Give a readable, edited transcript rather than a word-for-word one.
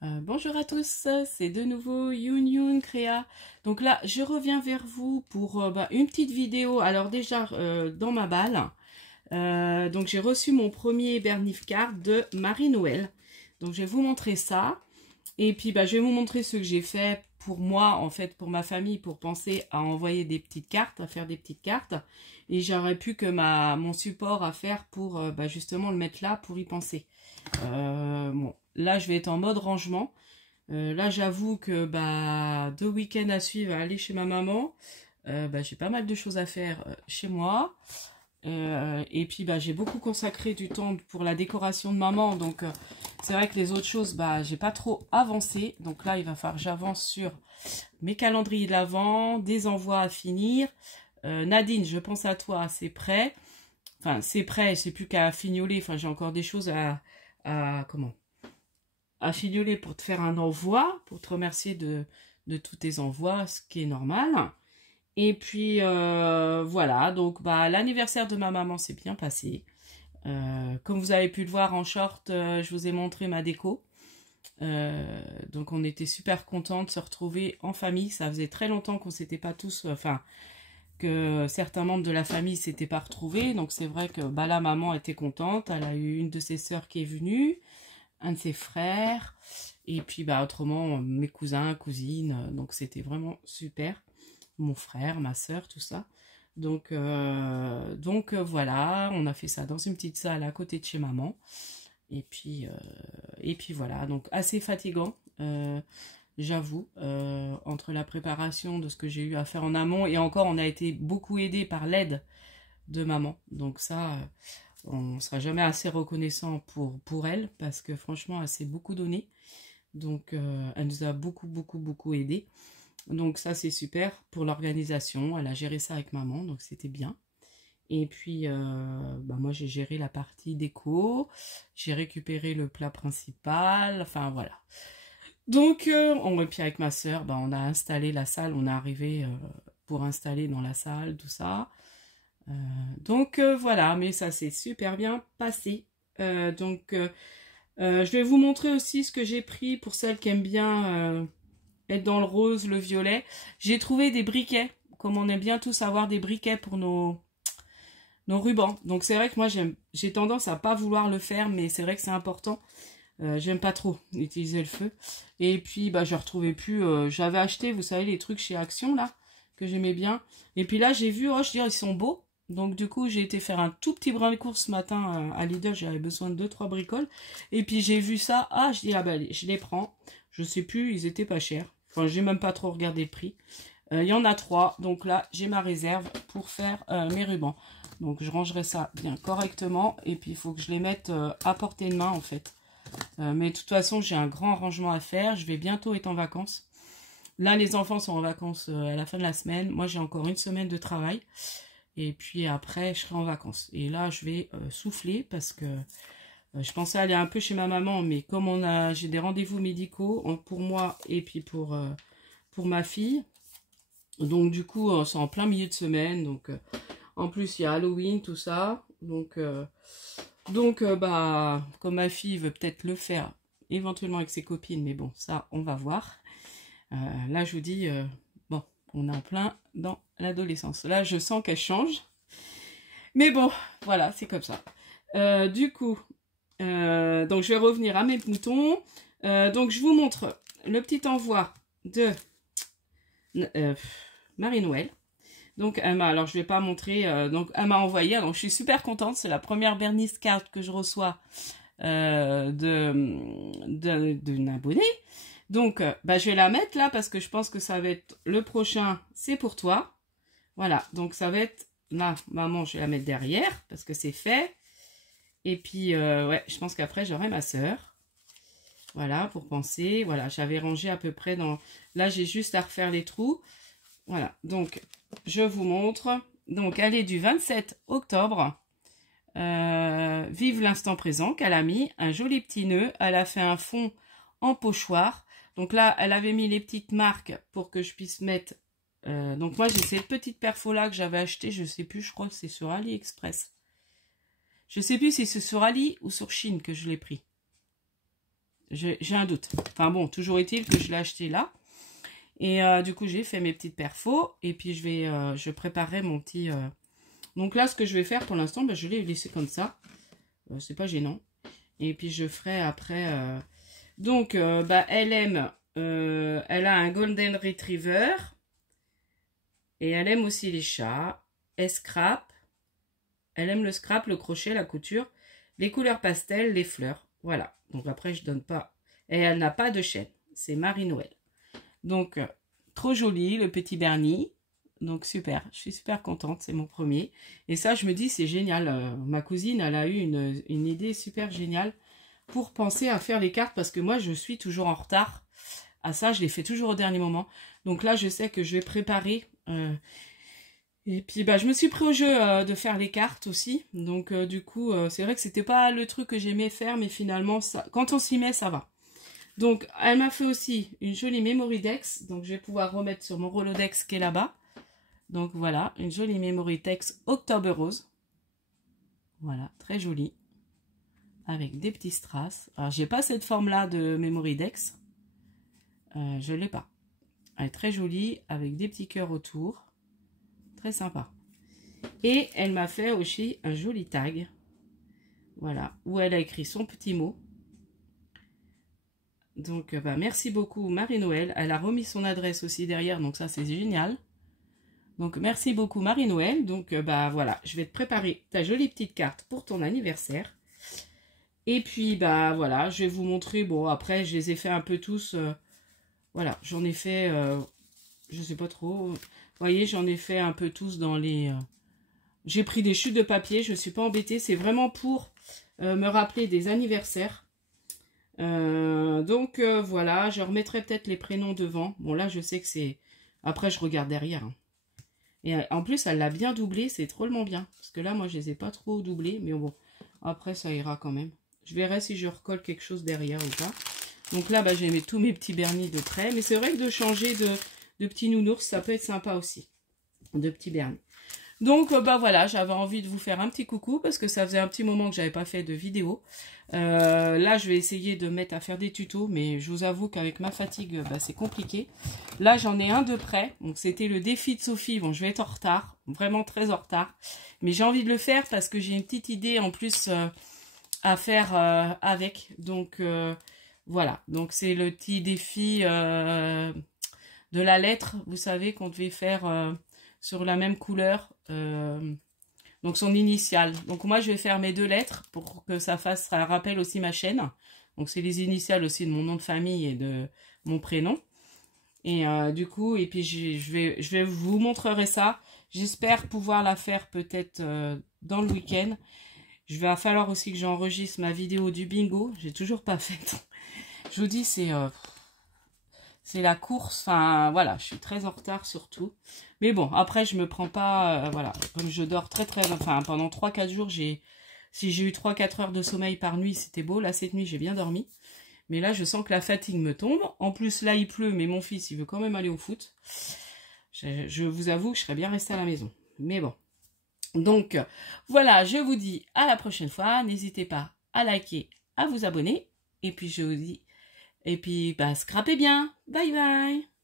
Bonjour à tous, c'est de nouveau Youn Créa. Donc là, je reviens vers vous pour une petite vidéo. Alors déjà, dans ma balle, donc j'ai reçu mon premier Bernif Card de Marie-Noël. Donc je vais vous montrer ça. Et puis je vais vous montrer ce que j'ai fait pour moi, en fait, pour ma famille, pour penser à envoyer des petites cartes, à faire des petites cartes. Et j'aurais pu que mon support à faire pour justement le mettre là, pour y penser. Bon, là, je vais être en mode rangement. Là, j'avoue que 2 week-ends à suivre à aller chez ma maman. J'ai pas mal de choses à faire chez moi. Et puis j'ai beaucoup consacré du temps pour la décoration de maman. Donc c'est vrai que les autres choses, j'ai pas trop avancé. Donc là, il va falloir que j'avance sur mes calendriers de l'Avent, des envois à finir. Nadine, je pense à toi, c'est prêt. Enfin, c'est prêt, c'est plus qu'à fignoler. Enfin, j'ai encore des choses à fignoler pour te faire un envoi, pour te remercier de tous tes envois, ce qui est normal. Et puis voilà, donc l'anniversaire de ma maman s'est bien passé. Comme vous avez pu le voir en short, je vous ai montré ma déco. Donc on était super contents de se retrouver en famille. Ça faisait très longtemps qu'on s'était pas tous, que certains membres de la famille s'étaient pas retrouvés. Donc c'est vrai que la maman était contente. Elle a eu une de ses sœurs qui est venue, un de ses frères, et puis autrement mes cousins, cousines. Donc c'était vraiment super. Mon frère, ma sœur, tout ça. Donc voilà, on a fait ça dans une petite salle à côté de chez maman. Et puis voilà, donc assez fatigant, j'avoue, entre la préparation de ce que j'ai eu à faire en amont, et encore on a été beaucoup aidé par l'aide de maman. Donc ça, on ne sera jamais assez reconnaissant pour elle, parce que franchement, elle s'est beaucoup donnée. Donc elle nous a beaucoup aidé. Donc ça c'est super pour l'organisation, elle a géré ça avec maman, donc c'était bien. Et puis moi j'ai géré la partie déco, j'ai récupéré le plat principal, enfin voilà. Donc et puis avec ma soeur, on a installé la salle, on est arrivé pour installer dans la salle, tout ça. Donc voilà, mais ça s'est super bien passé. Je vais vous montrer aussi ce que j'ai pris pour celles qui aiment bien être dans le rose, le violet. J'ai trouvé des briquets, comme on aime bien tous avoir des briquets pour nos rubans. Donc c'est vrai que moi j'ai tendance à pas vouloir le faire, mais c'est vrai que c'est important. J'aime pas trop utiliser le feu. Et puis je retrouvais plus, j'avais acheté, vous savez, les trucs chez Action là, que j'aimais bien. Et puis là j'ai vu, je dirais ils sont beaux. Donc du coup j'ai été faire un tout petit brin de course ce matin à Lidl, j'avais besoin de 2-3 bricoles. Et puis j'ai vu ça, je dis allez, je les prends. Je sais plus, ils étaient pas chers. Enfin, j'ai même pas trop regardé le prix. Il y en a 3, donc là, j'ai ma réserve pour faire mes rubans. Donc, je rangerai ça bien correctement. Et puis, il faut que je les mette à portée de main, en fait. Mais de toute façon, j'ai un grand rangement à faire. Je vais bientôt être en vacances. Là, les enfants sont en vacances à la fin de la semaine. Moi, j'ai encore une semaine de travail. Et puis après, je serai en vacances. Et là, je vais souffler parce que je pensais aller un peu chez ma maman, mais comme j'ai des rendez-vous médicaux pour moi et puis pour ma fille. Donc du coup, c'est en plein milieu de semaine. Donc en plus, il y a Halloween, tout ça. Donc comme ma fille veut peut-être le faire éventuellement avec ses copines, mais bon, ça, on va voir. Là, je vous dis, on est en plein dans l'adolescence. Là, je sens qu'elle change. Mais bon, voilà, c'est comme ça. Du coup, donc je vais revenir à mes moutons. Donc je vous montre le petit envoi de Marie-Noël. Donc alors je vais pas montrer, donc elle m'a envoyé, donc je suis super contente, c'est la première Bernif Card que je reçois d'une abonnée. Donc je vais la mettre là parce que je pense que ça va être le prochain, c'est pour toi. Voilà, donc ça va être là, maman, je vais la mettre derrière parce que c'est fait. Et puis, je pense qu'après, j'aurai ma sœur. Voilà, pour penser. Voilà, j'avais rangé à peu près dans... Là, j'ai juste à refaire les trous. Voilà, donc, je vous montre. Donc, elle est du 27 octobre. Vive l'instant présent qu'elle a mis. Un joli petit nœud. Elle a fait un fond en pochoir. Donc là, elle avait mis les petites marques pour que je puisse mettre... donc, moi, j'ai ces petites perfos-là que j'avais achetées. Je sais plus, je crois que c'est sur AliExpress. Je sais plus si c'est sur Ali ou sur Chine que je l'ai pris. J'ai un doute. Enfin bon, toujours est-il que je l'ai acheté là. Et du coup, j'ai fait mes petites perfos. Et puis, je préparerai mon petit... Donc là, ce que je vais faire pour l'instant, ben, je l'ai laissé comme ça. C'est pas gênant. Et puis, je ferai après... Donc, bah, elle aime... elle a un Golden Retriever. Et elle aime aussi les chats. Elle scrape. Elle aime le scrap, le crochet, la couture, les couleurs pastel, les fleurs. Voilà. Donc après, je donne pas. Et elle n'a pas de chaîne. C'est Marie-Noël. Donc, trop joli, le petit Bernie. Donc, super. Je suis super contente. C'est mon premier. Et ça, je me dis, c'est génial. Ma cousine, elle a eu une idée super géniale pour penser à faire les cartes. Parce que moi, je suis toujours en retard. À ça, je les fais toujours au dernier moment. Donc là, je sais que je vais préparer... et puis, bah, je me suis pris au jeu de faire les cartes aussi. Donc, du coup, c'est vrai que c'était pas le truc que j'aimais faire, mais finalement, ça, quand on s'y met, ça va. Donc, elle m'a fait aussi une jolie Memory Dex. Donc, je vais pouvoir remettre sur mon Rolodex qui est là-bas. Donc, voilà, une jolie Memory Dex October Rose. Voilà, très jolie. Avec des petits strass. Alors, j'ai pas cette forme-là de Memory Dex. Je l'ai pas. Elle est très jolie, avec des petits cœurs autour. Très sympa. Et elle m'a fait aussi un joli tag. Voilà, où elle a écrit son petit mot. Donc, bah, merci beaucoup Marie-Noël. Elle a remis son adresse aussi derrière, donc ça c'est génial. Donc, merci beaucoup Marie-Noël. Donc, bah voilà, je vais te préparer ta jolie petite carte pour ton anniversaire. Et puis, bah voilà, je vais vous montrer. Bon, après, je les ai fait un peu tous. Voilà, j'en ai fait, je sais pas trop. Vous voyez, j'en ai fait un peu tous dans les... J'ai pris des chutes de papier, je ne suis pas embêtée. C'est vraiment pour me rappeler des anniversaires. Donc, voilà, je remettrai peut-être les prénoms devant. Bon, là, je sais que c'est... Après, je regarde derrière. Hein. Et en plus, elle l'a bien doublé, c'est drôlement bien. Parce que là, moi, je les ai pas trop doublés. Mais bon, après, ça ira quand même. Je verrai si je recolle quelque chose derrière ou pas. Donc là, bah, j'ai mis tous mes petits Bernie de près. Mais c'est vrai que de changer de petits nounours, ça peut être sympa aussi. De petits Bernie. Donc, bah voilà, j'avais envie de vous faire un petit coucou parce que ça faisait un petit moment que j'avais pas fait de vidéo. Là, je vais essayer de mettre à faire des tutos, mais je vous avoue qu'avec ma fatigue, bah, c'est compliqué. Là, j'en ai un de près. Donc, c'était le défi de Sophie. Bon, je vais être en retard, vraiment très en retard. Mais j'ai envie de le faire parce que j'ai une petite idée en plus à faire avec. Donc, voilà. Donc, c'est le petit défi de la lettre, vous savez, qu'on devait faire... sur la même couleur, donc son initiale. Donc moi je vais faire mes 2 lettres pour que ça fasse, ça rappelle aussi ma chaîne. Donc c'est les initiales aussi de mon nom de famille et de mon prénom. Et du coup, et puis je vais vous montrer ça. J'espère pouvoir la faire peut-être dans le week-end. Je vais falloir aussi que j'enregistre ma vidéo du bingo. J'ai toujours pas faite. Je vous dis, c'est la course, enfin voilà, je suis très en retard surtout. Mais bon, après je me prends pas, voilà, comme je dors enfin pendant 3-4 jours, si j'ai eu 3-4 heures de sommeil par nuit, c'était beau. Là, cette nuit, j'ai bien dormi. Mais là, je sens que la fatigue me tombe. En plus, là, il pleut, mais mon fils, il veut quand même aller au foot. Je vous avoue que je serais bien restée à la maison. Mais bon. Donc, voilà, je vous dis à la prochaine fois. N'hésitez pas à liker, à vous abonner. Et puis, je vous dis... Et puis, bah, scrapez bien. Bye bye.